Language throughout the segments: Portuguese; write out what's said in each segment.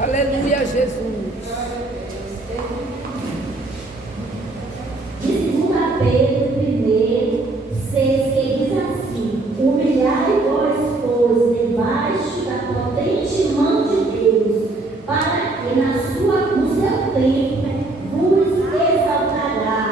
Aleluia, Jesus. De 2 Pedro 1:6, que diz assim: humilhai-vos, pois, debaixo da potente mão de Deus, para que no seu tempo vos exaltará.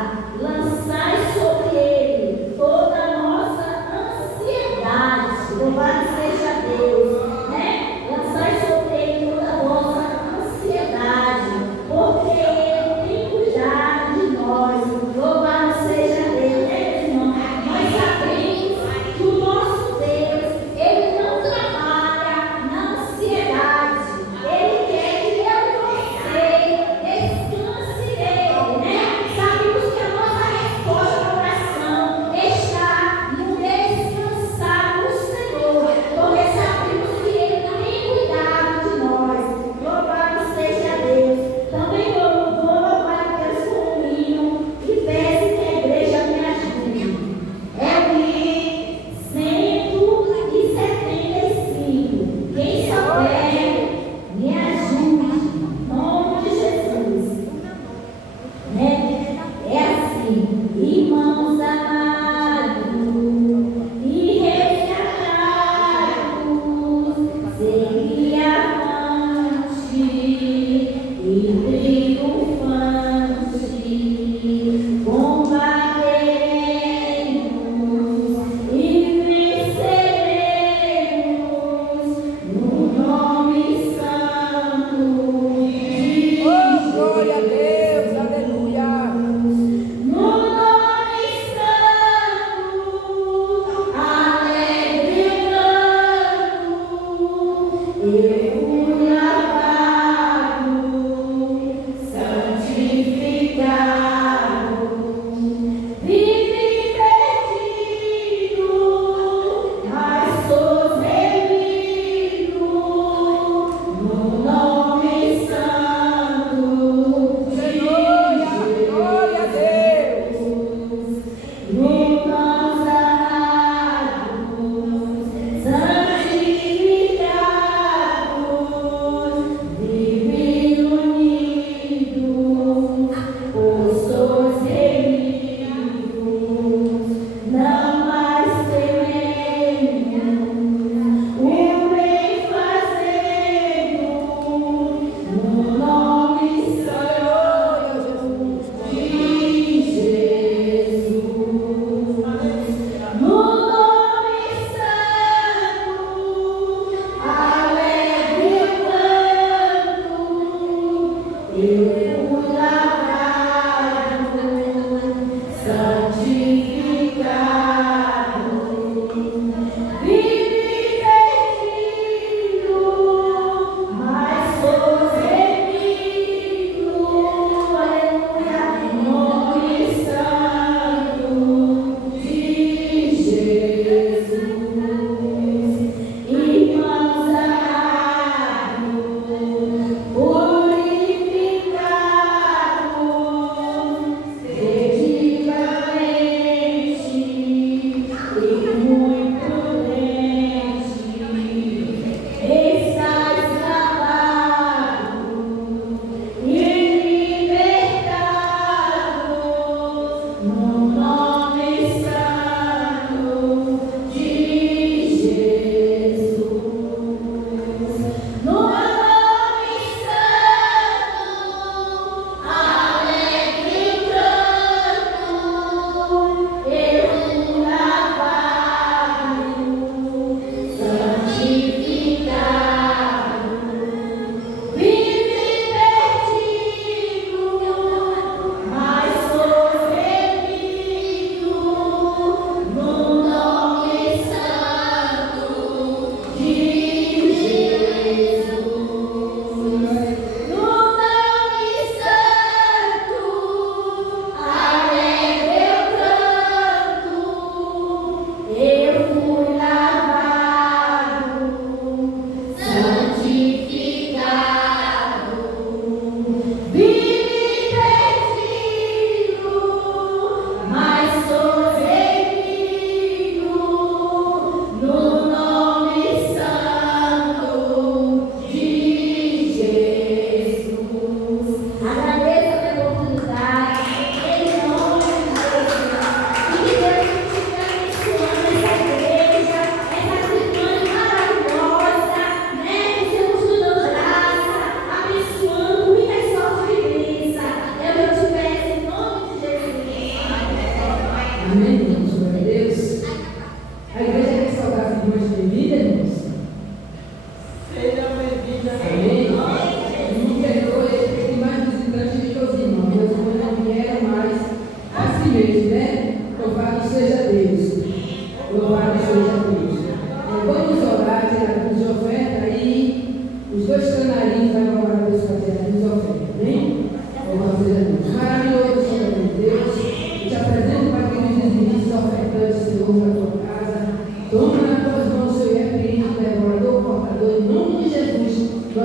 Lançai sobre ele toda a nossa ansiedade. Louvado seja Deus, né? Lançai sobre ele toda a vossa ansiedade, porque ele tem cuidado de nós. Louvado seja Deus, né, irmão? Nós sabemos que o nosso Deus, ele não trabalha na ansiedade. Ele quer que eu e você descanse nele, né? Sabemos que a nossa resposta à oração está no descansar no Senhor, porque sabemos que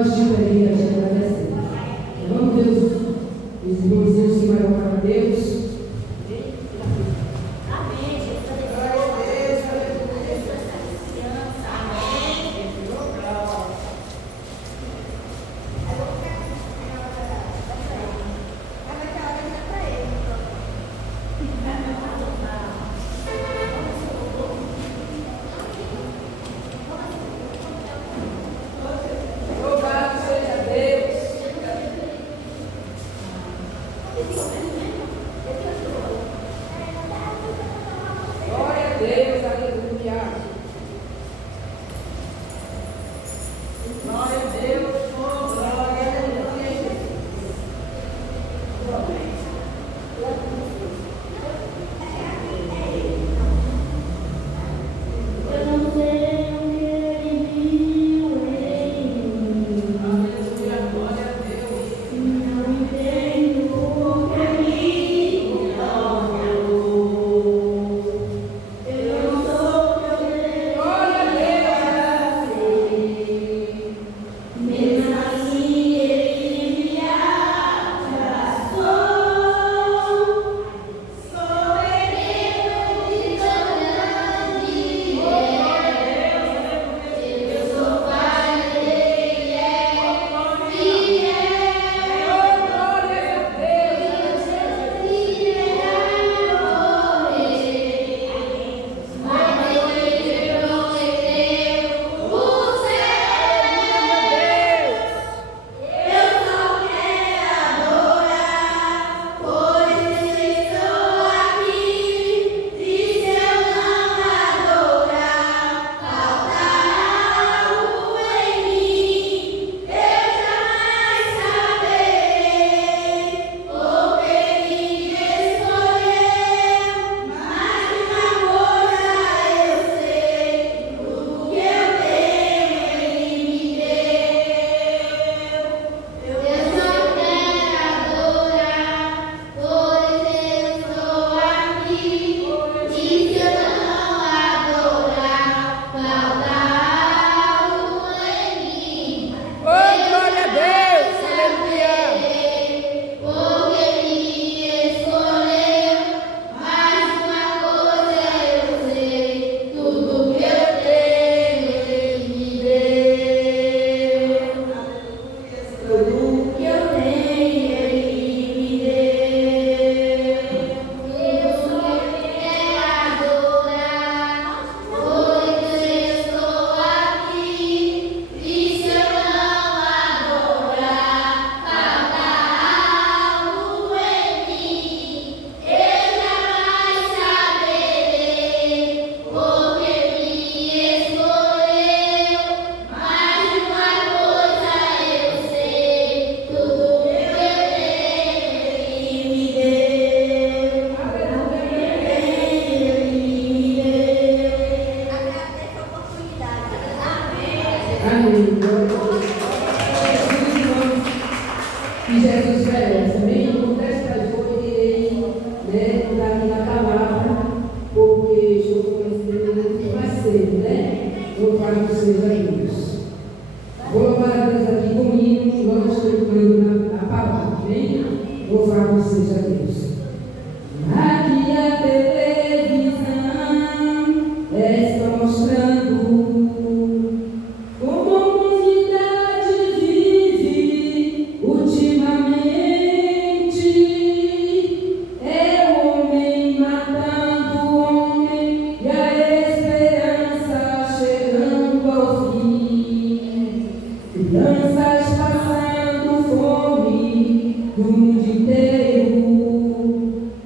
nós te pedimos, te agradecemos. Vamos, Deus, os irmãozinhos que vai louvar a Deus.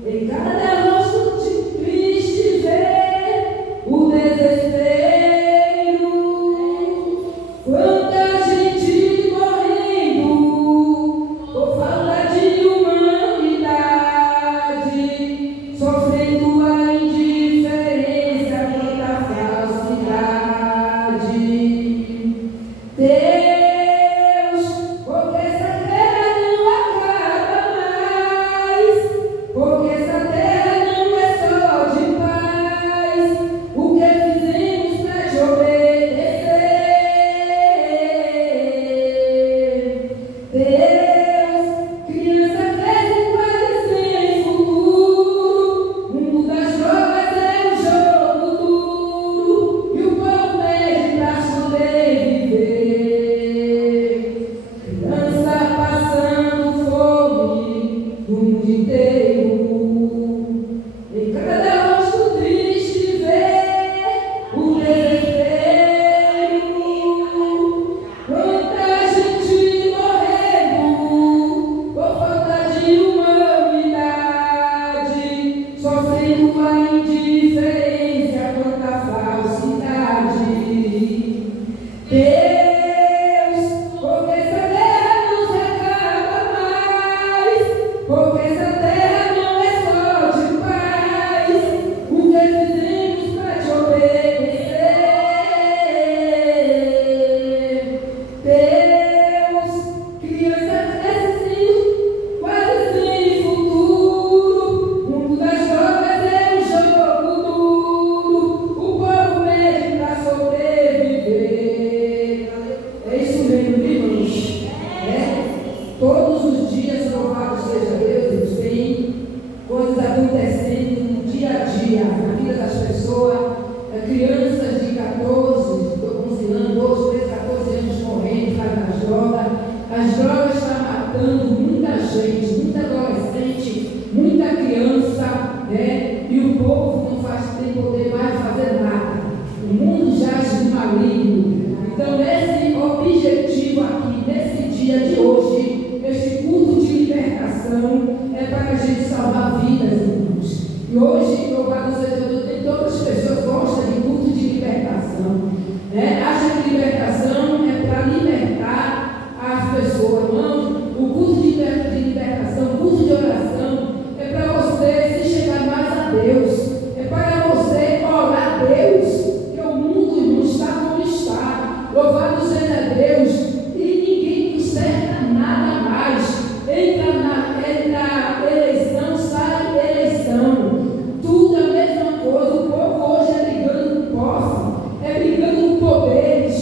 Em cada rosto Acha que libertação é para libertar as pessoas. Não, o curso de libertação, o curso de oração é para você se chegar mais a Deus. É para você orar a Deus, que o mundo não está como está. Louvado seja Deus, e ninguém conserta nada mais. Entra eleição, sai eleição. Tudo é a mesma coisa. O povo hoje é brigando por posse, é brigando por poderes,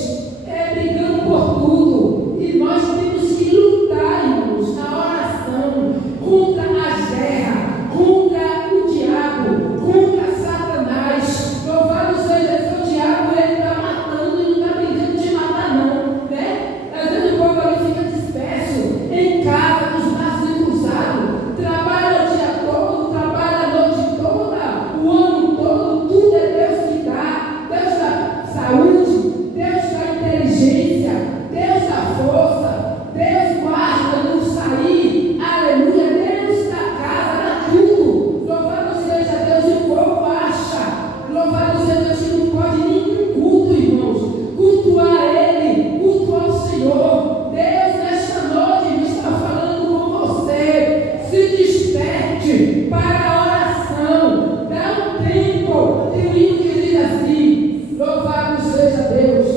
é brigando por tudo. E nós temos que lutar, irmãos, na oração contra as guerras, contra o diabo, contra Satanás. Louvado seja Deus. O diabo, ele está matando e não está brigando de matar, não, né? Às vezes o povo ali fica disperso em casa, nos braços cruzados, trabalha o dia todo, trabalha a noite toda, o ano todo. Tudo é Deus que dá. Deus dá saúde, Deus dá inteligência, Deus dá força, Deus guarda no sair, aleluia, Deus dá casa, dá tudo. Louvado seja Deus. E o povo acha, louvado seja Deus, que não pode nenhum culto, irmãos, cultuar Ele, cultuar o Senhor. Deus, nesta noite, está falando com você. Se desperte para a oração. Dá um tempo. Tem um hino que diz assim: louvado seja Deus,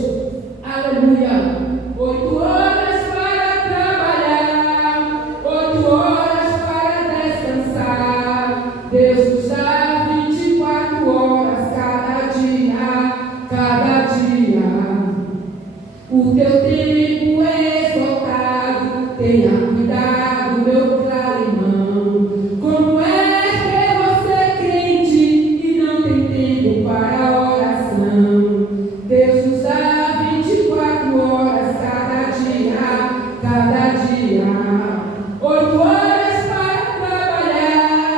aleluia. 8 horas para trabalhar, 8 horas para descansar. Deus nos dá 24 horas cada dia, cada dia. O teu tempo é esgotado, tenha cuidado, meu claro irmão. Como é que você é crente e não tem tempo para a oração? Deus nos dá 24 horas cada dia, cada dia. 8 horas para trabalhar,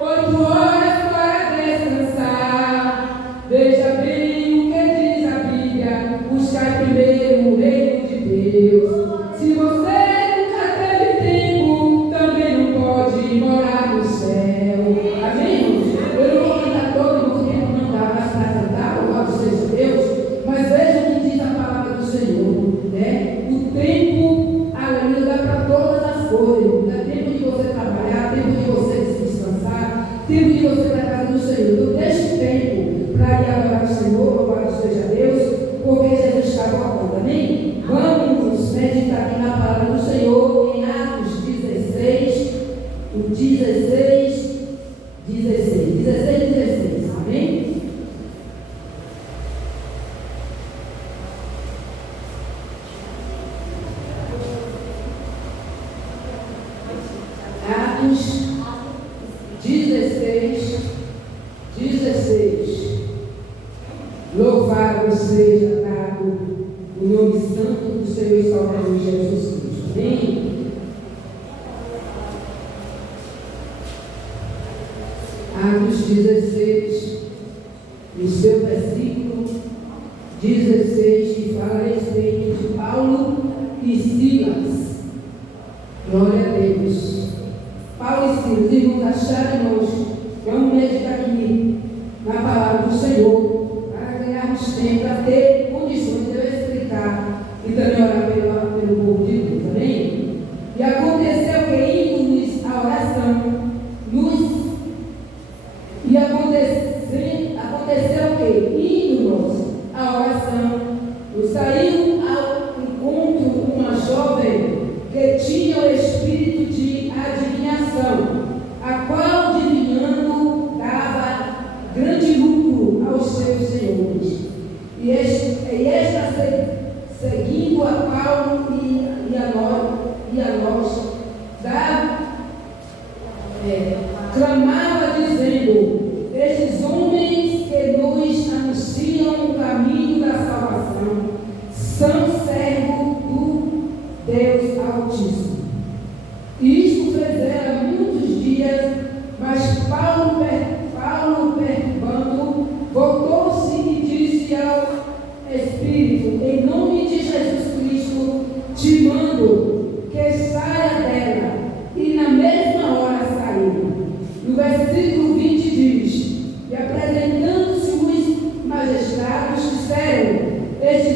8 horas para descansar. Veja bem o que diz a Bíblia: buscar primeiro o reino de Deus. Se você nunca teve tempo, também não pode morar no céu. Amém? Eu não vou cantar todo o tempo, não dá mais para cantar, louvado seja Deus, mas veja o que diz a palavra do Senhor, né? O tempo, aleluia, dá para todas as coisas. Dá tempo de você trabalhar, tempo de você descansar, tempo de você ir para a casa do Senhor. Então, deixe tempo para ir adorar o Senhor, louvado seja Deus, porque Jesus está voltando. Amém? Vamos meditar aqui na palavra do Senhor em Atos 16, o 16, 16. Amém? Atos 16, 16. Louvado seja dado o nome santo do Senhor e Salvador Jesus Cristo. Amém? Atos 16, o seu versículo 16, que fala a respeito de Paulo e Silas. Glória a Deus. Paulo e Silas, irmãos, acharam, irmãos, vamos meditar aqui na palavra do Senhor, para ganharmos tempo, para ter condições de eu explicar e também orar pelo povo de Deus. Amém? E aconteceu que indo-nos a oração, aconteceu que indo-nos a oração, nos saiu ao encontro uma jovem que tinha o espírito de adivinhação, a qual adivinhando dava grande lucro aos seus senhores. E esta seguindo a Paulo e a nós, clamava dizendo: estes homens que nos anunciam o caminho da salvação são servos do Deus Altíssimo. E isto fizera muitos dias, mas Paulo perturbando, voltou-se e disse ao Espírito: em nome de Jesus Cristo, te mando que saia dela. E na mesma hora saiu. No versículo 20 diz: e apresentando-se os magistrados, disseram: este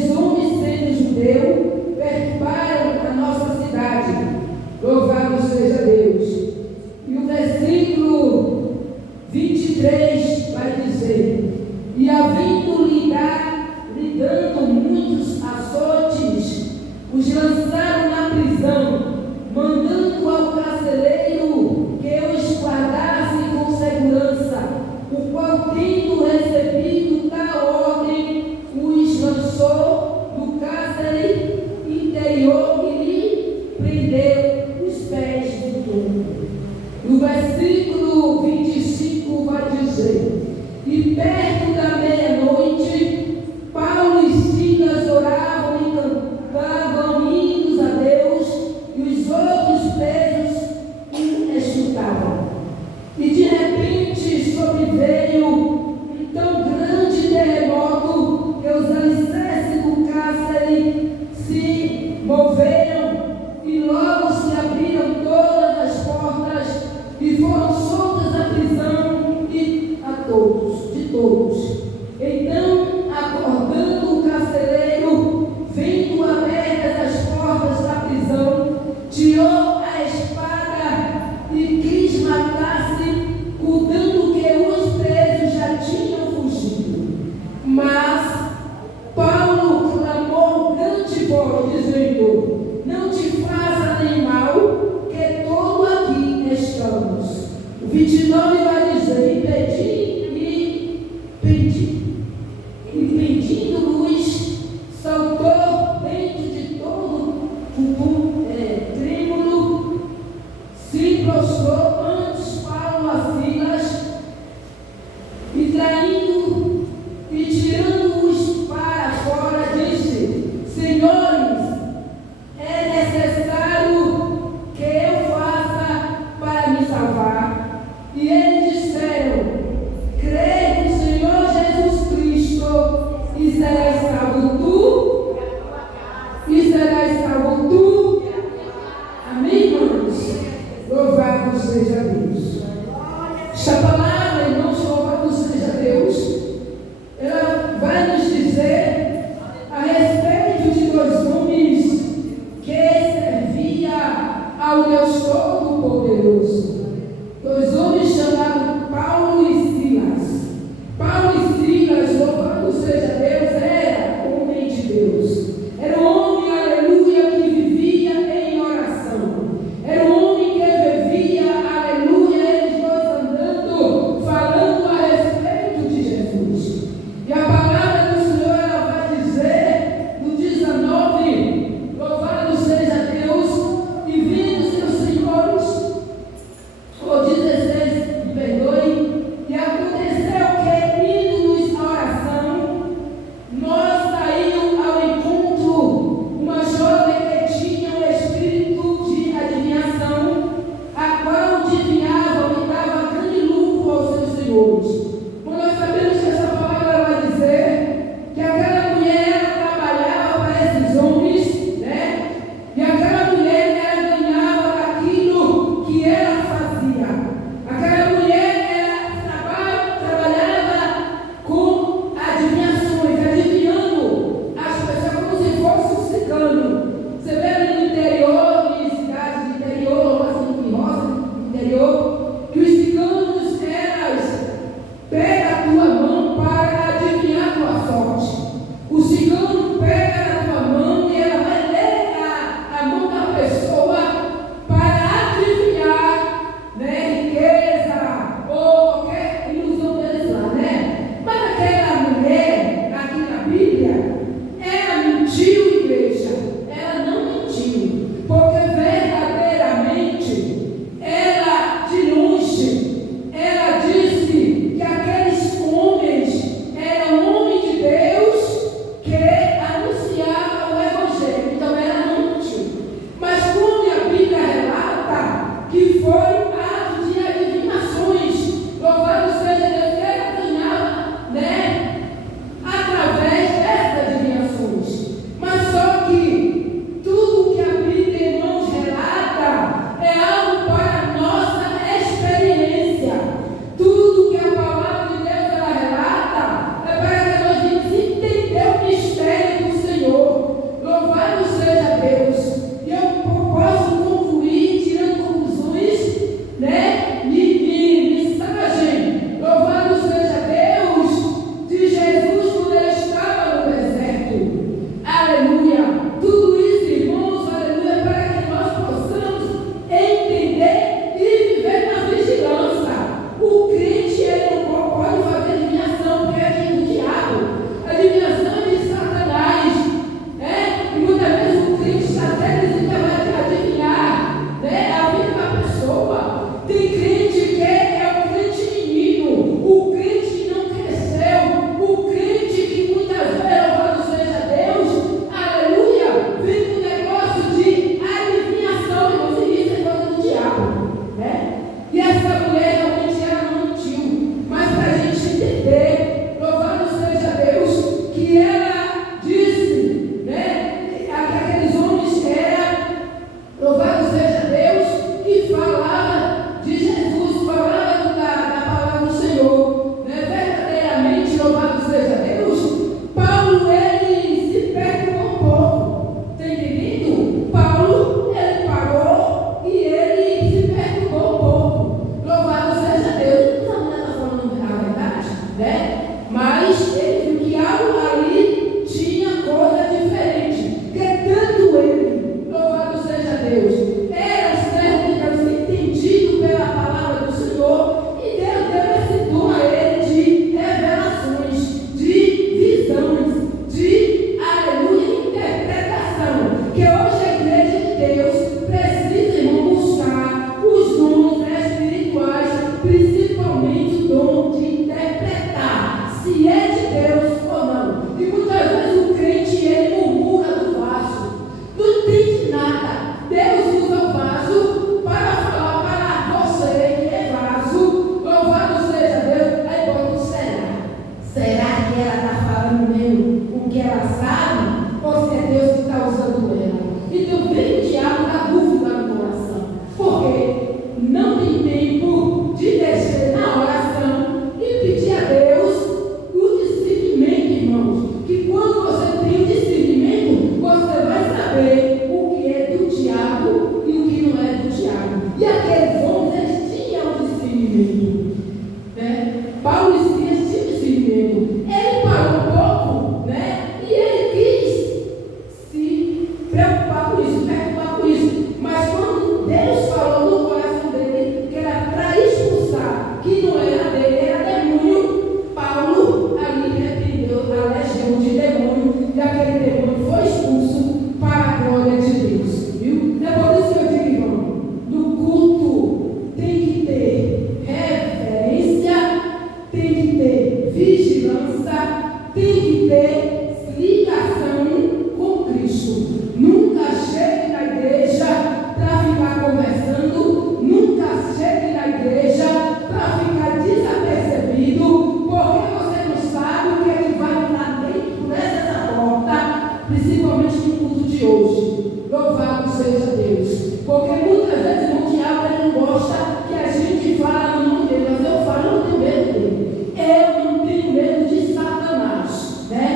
Porque muitas vezes o diabo ele não gosta que a gente fale no nome dele, mas eu falo, eu não tenho medo dele. Eu não tenho medo de Satanás, né?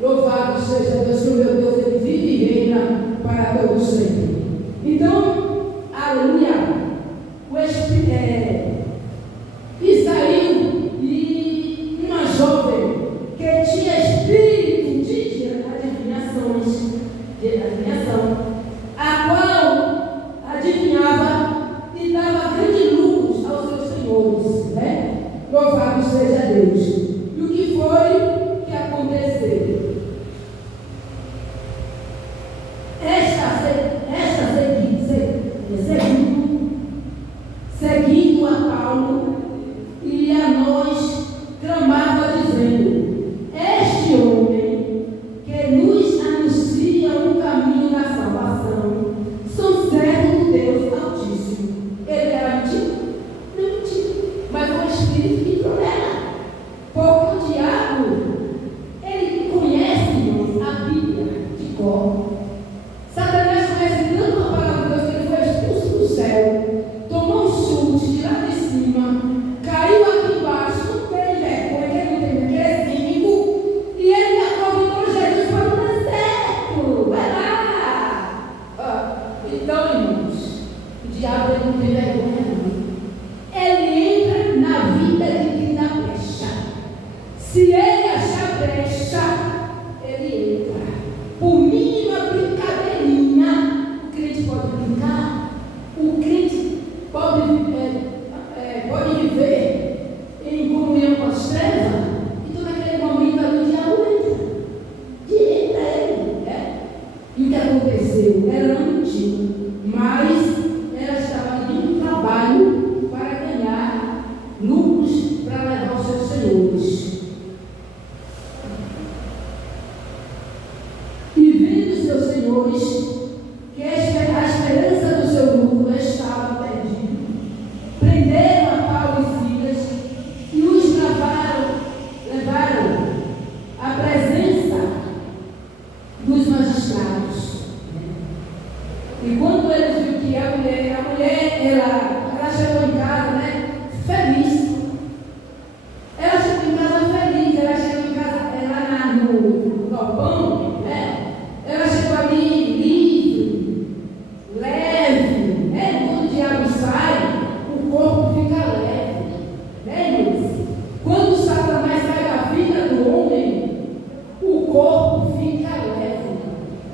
Louvado seja Deus, que o meu Deus ele vive e reina para todo sempre. Então, aleluia, o Espírito e saiu e uma jovem que tinha espírito de adivinhação, a qual adivinhava e dava grandes lucros aos seus senhores, né? Louvado seja Deus. E o que foi que aconteceu? Seguindo a Paulo e a nós, clamava dizendo: este homem que nos anuncia um caminho da salvação, são servos de Deus Altíssimo. Ele era mentido? Não é mentido, mas o Espírito que problema. Porque o diabo, ele conhece, irmãos, a Bíblia de cor. Satanás conhece tanto a palavra de Deus que ele foi expulso do céu, tomou um chute de lá de cima, caiu aqui embaixo, não tem vergonha, que ele não tem vergonha, é cínico, e ele convidou Jesus para o deserto. Vai lá! Então, irmãos, o diabo ele não tem vergonha, não. Ele entra na vida de quem dá brecha. Se ele achar brecha, ele entra. Por mínima brincadeirinha, o crente pode brincar, o crente pode viver em comunhão com as trevas, então naquele momento ali o diabo entra ele, né? E o que aconteceu? Ela não mentiu, mas ela estava em um trabalho para ganhar lucros para levar os seus senhores. E vendo seus senhores que a esperança do seu lucro estava perdida, prenderam a Paulo e Silas e os levaram à presença dos magistrados. E quando eles viram que a mulher ela chegou em casa, né, feliz. Ela chegou em casa feliz, ela chegou em casa lá no galpão, né? Ela chegou ali livre, leve, né? Quando o diabo sai, o corpo fica leve, né, irmãos? Quando Satanás sai da vida do homem, o corpo fica leve.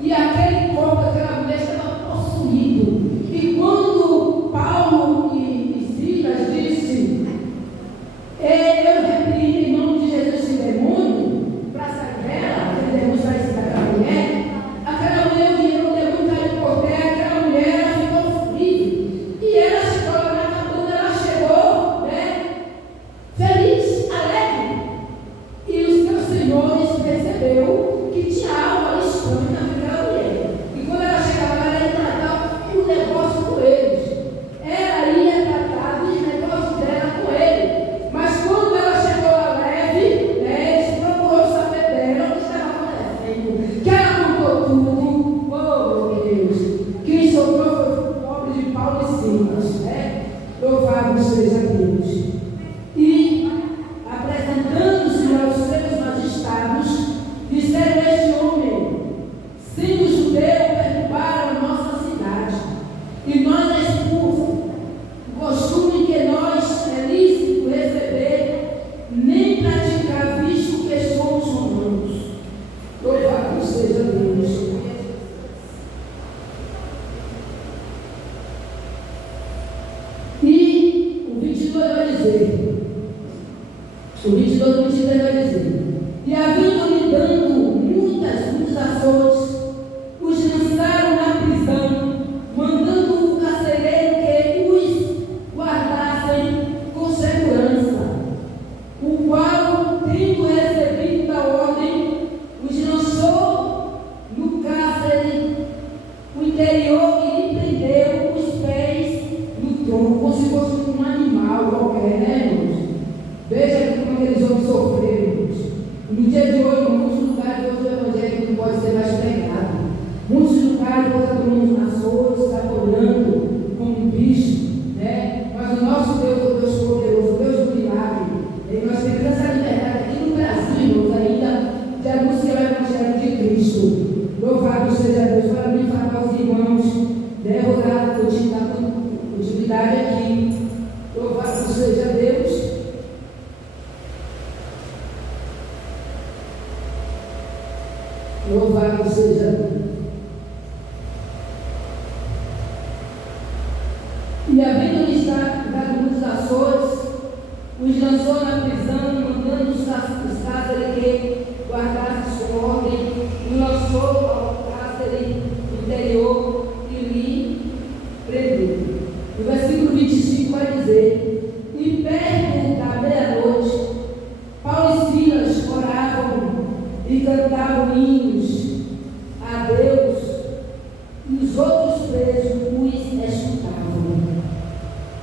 E aquele corpo, aquela mulher estava possuído. E quando Paulo seja Deus. E havendo-lhes dado muitos açoites, os lançou na prisão, mandando os cárceres que guardassem sua ordem, e lançou ao cárcere interior e lhe prendeu. O versículo 25 vai dizer: e perto da meia-noite, Paulo e Silas oravam e cantavam hinos a Deus, e os outros presos os escutavam.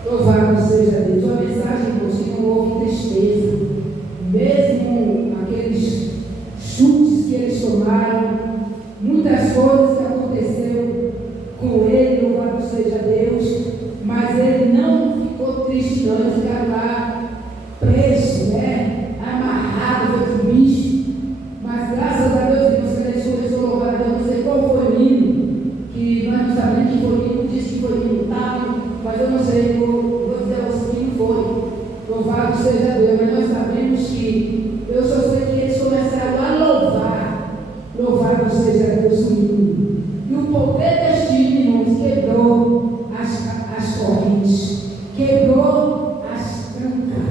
Louvado seja Deus. Uma mensagem que não houve tristeza, mesmo aqueles chutes que eles tomaram, muitas coisas que aconteceu com ele, louvado seja Deus, mas ele não ficou triste, não, ele ficava lá preso, né? Amarrado, feito bicho. Mas graças a Deus, você começou a louvar a Deus, não sei qual foi o hino, que nós não sabemos que foi o hino, disse que foi o hino tal, mas eu não sei, vou dizer a você quem foi. Louvado seja Deus, mas nós sabemos que eu só sei que eles começaram a louvar. Louvado seja Deus, o hino. E o poder deste hino, irmãos, quebrou as correntes, quebrou as trancas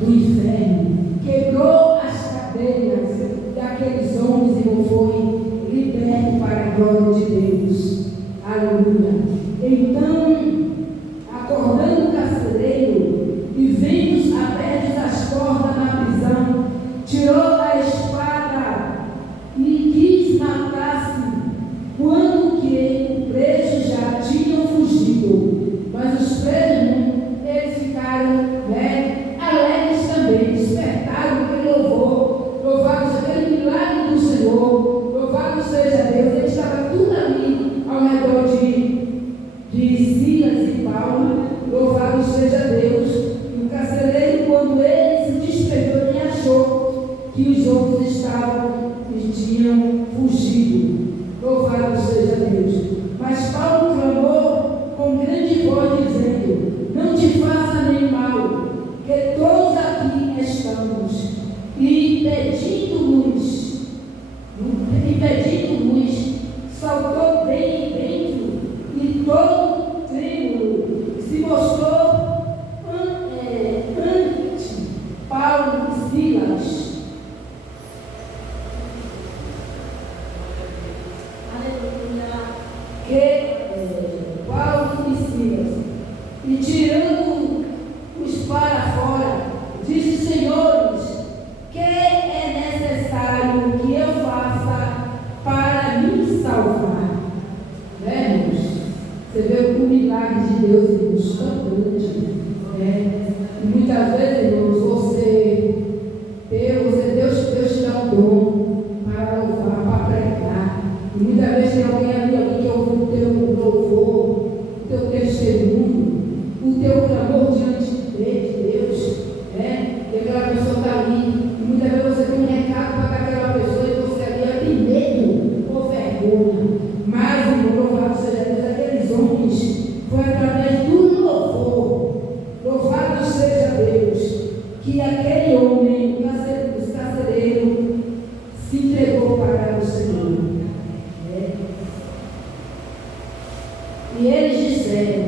do inferno, quebrou as cadeias daqueles homens e não foi liberto para a glória de Deus. Aleluia. Então, acordando o carcereiro e vendo abertas as portas na prisão, tirou a espada e quis matar-se, quando que o preso já tinham fugido. Mas os presos, eles ficaram, né, alegres também, despertaram aquele louvor, louvado seja aquele milagre do Senhor, louvado seja Deus. Ele estava tudo ali ao redor de Silas e Paulo, louvado seja Deus. E o carcereiro, quando ele se despejou, ele achou que os outros tinham fugido. Louvado seja Deus. Mas Paulo clamou com grande voz, dizendo: não te faça nem mal, que todos aqui estamos. E pedindo-nos, saltou bem dentro, e todo trêmulo se mostrou ante Paulo e Silas. Paulo e Silas, e tirando-os para fora, disse: senhores, que é necessário que eu faça para me salvar? Né, irmãos? Você vê o milagre de Deus, irmãos, tão grande. E muitas vezes, irmãos, Deus te dá um dom para louvar, para pregar. E muitas vezes tem alguém que ouve o teu louvor, o teu testemunho, o teu clamor diante de Deus, né? E aquela pessoa está ali, e muitas vezes você tem um recado para aquela pessoa e você ali tem medo ou vergonha. Mas, irmão, louvado seja Deus, aqueles homens, foi através do louvor, louvado seja Deus, que aquele homem, o carcereiro, se entregou para o Senhor. E eles disseram: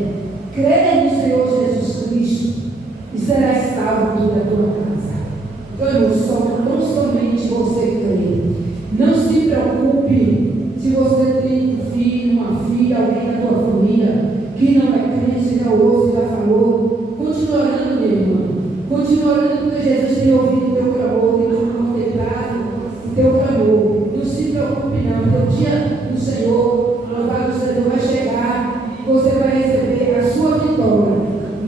creia no Senhor Jesus Cristo e serás salvo tu da tua casa. Então, não somente você crê. Não se preocupe se você tem um filho, uma filha, alguém da tua família que não é crente, já ouve, já falou. Continua orando, meu irmão. Continua orando, porque Jesus tem ouvido o teu clamor, tem contemplado o teu clamor. Não se preocupe, não. Porque o dia do Senhor, louvado seja Deus, vai chegar. Você vai receber a sua vitória.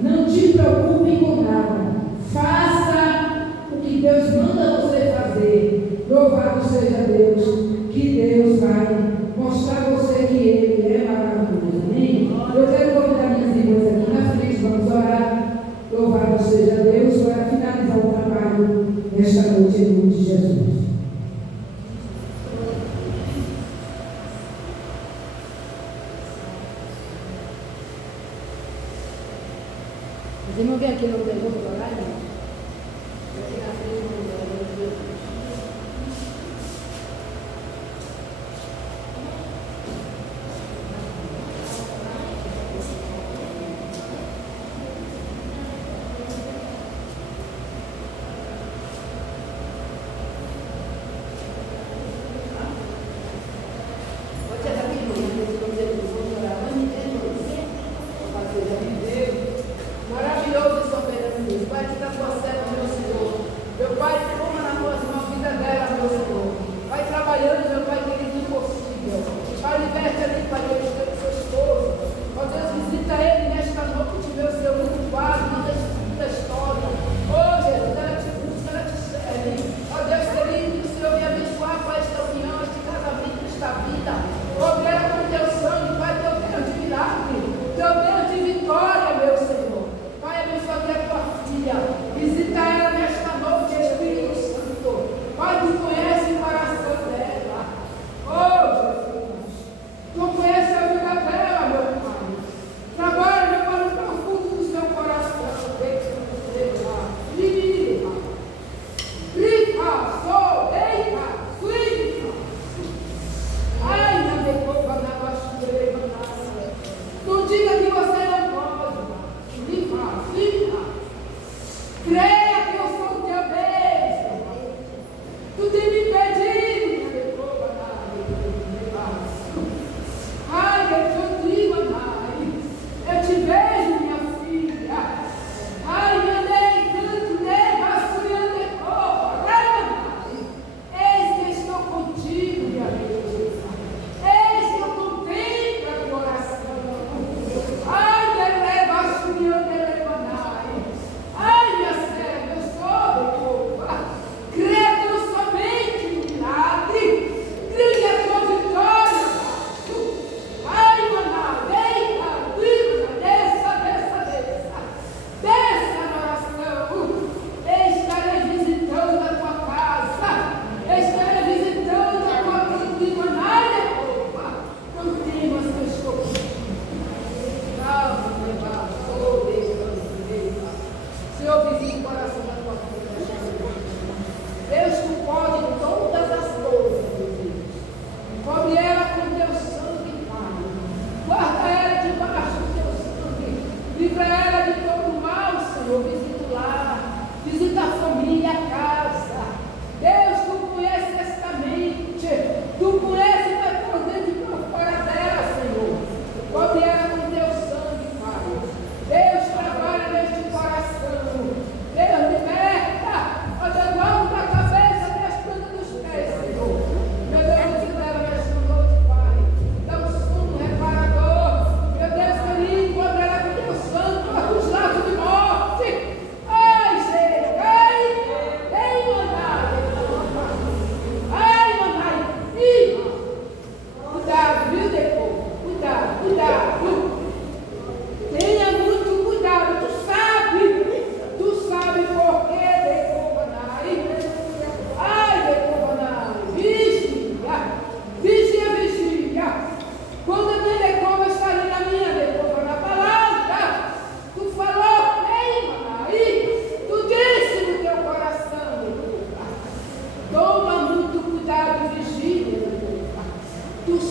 Não te preocupe com nada. Faça o que Deus manda você fazer. Louvado seja Deus, que Deus vai mostrar a você que Ele é maravilhoso. Amém? Eu quero convidar minhas irmãs aqui na frente, vamos orar. Louvado seja Deus, para finalizar o trabalho nesta noite em nome de Jesus. Você não vem aqui no telefone para orar, irmão? Aqui na frente,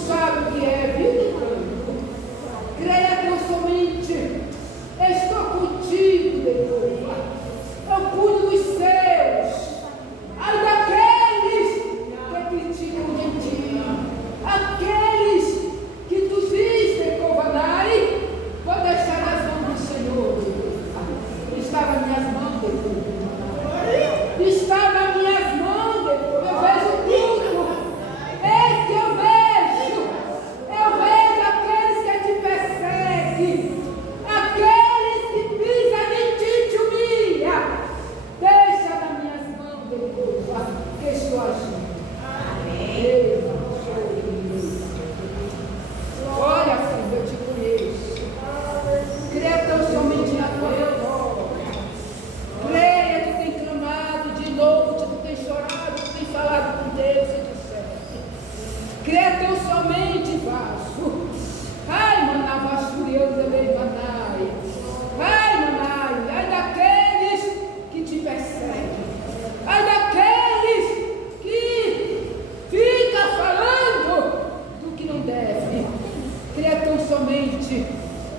sabe o que é, viu, Deus? Creia tão somente. Estou contigo, Deus. Eu cuido dos seus. Ai daqueles que criticam de ti. Aqueles que tu dizes, Covanai, vou deixar nas mãos do Senhor. Está nas minhas mãos, Deus. Está nas minhas mãos, Deus. Eu vejo tudo. É que eu vejo. Eu vejo aqueles que te perseguem. Aqueles que pisam em ti, te humilham. Deixa nas minhas mãos, Deus, que estou agindo. Amém. Olha, filho, eu te conheço. Creia tão somente na tua vitória. Creia, tu tem clamado de novo, tu tem chorado, tu tem falado com Deus e disseste. Creia tão somente, vaso. Ai, manavasuri, eu também manai. Ai, manai, ai daqueles que te perseguem. Ai daqueles que ficam falando do que não deve. Creia tão somente,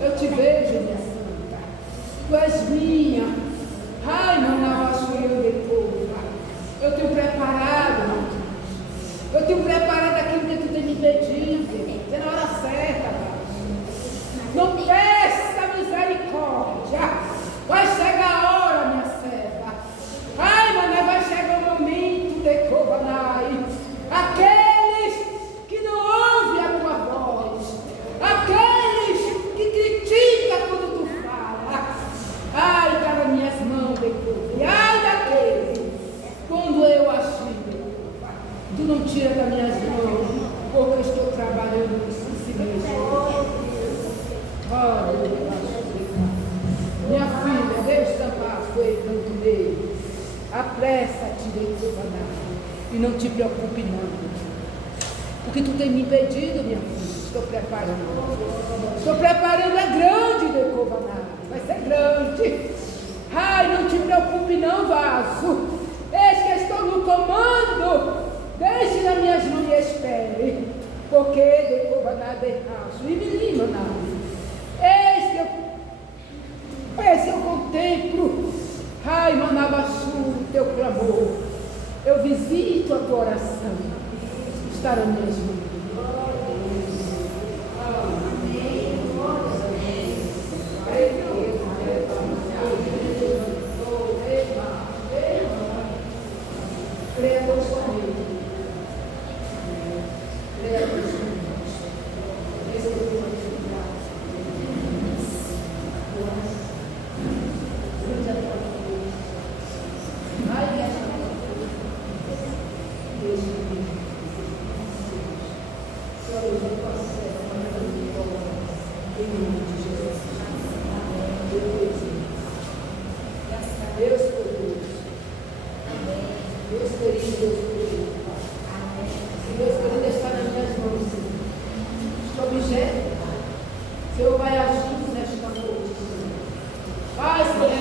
eu te vejo, minha santa. Tu és minha. Ai, manavasuri, eu tenho preparado, meu Deus. Eu tenho preparado aquilo que tu tem me pedido. É na hora certa, Pai. Não peça misericórdia. Vai chegar a hora, minha serva. Ai, mané, vai chegar o momento de Covanai. Aqueles que não ouvem a tua voz. Aqueles que criticam quando tu fala. Ai, está nas minhas mãos, Deus. Ai, daqueles. Quando eu agir, tu não tira das minhas mãos, porque eu estou trabalhando em si mesmo. Minha filha, Deus tampar foi tanto meio. Apressa-te, Deus, e não te preocupe não. Porque tu tem me impedido, minha filha. Estou preparando. Estou preparando, é grande, Decovaná. Vai ser grande. Ai, não te preocupe não, vaso. Eis que estou no comando. Deixe nas minhas mãos e espere. Porque Decovaná derraço. E menino, não. Eis que eu contemplo, ai, Manabassu, teu clamor. Eu visito a tua oração. Está nas minhas mãos. Creia tão somente. Creia tão somente. Senhor vai agindo nesta noite. Vai, Senhor.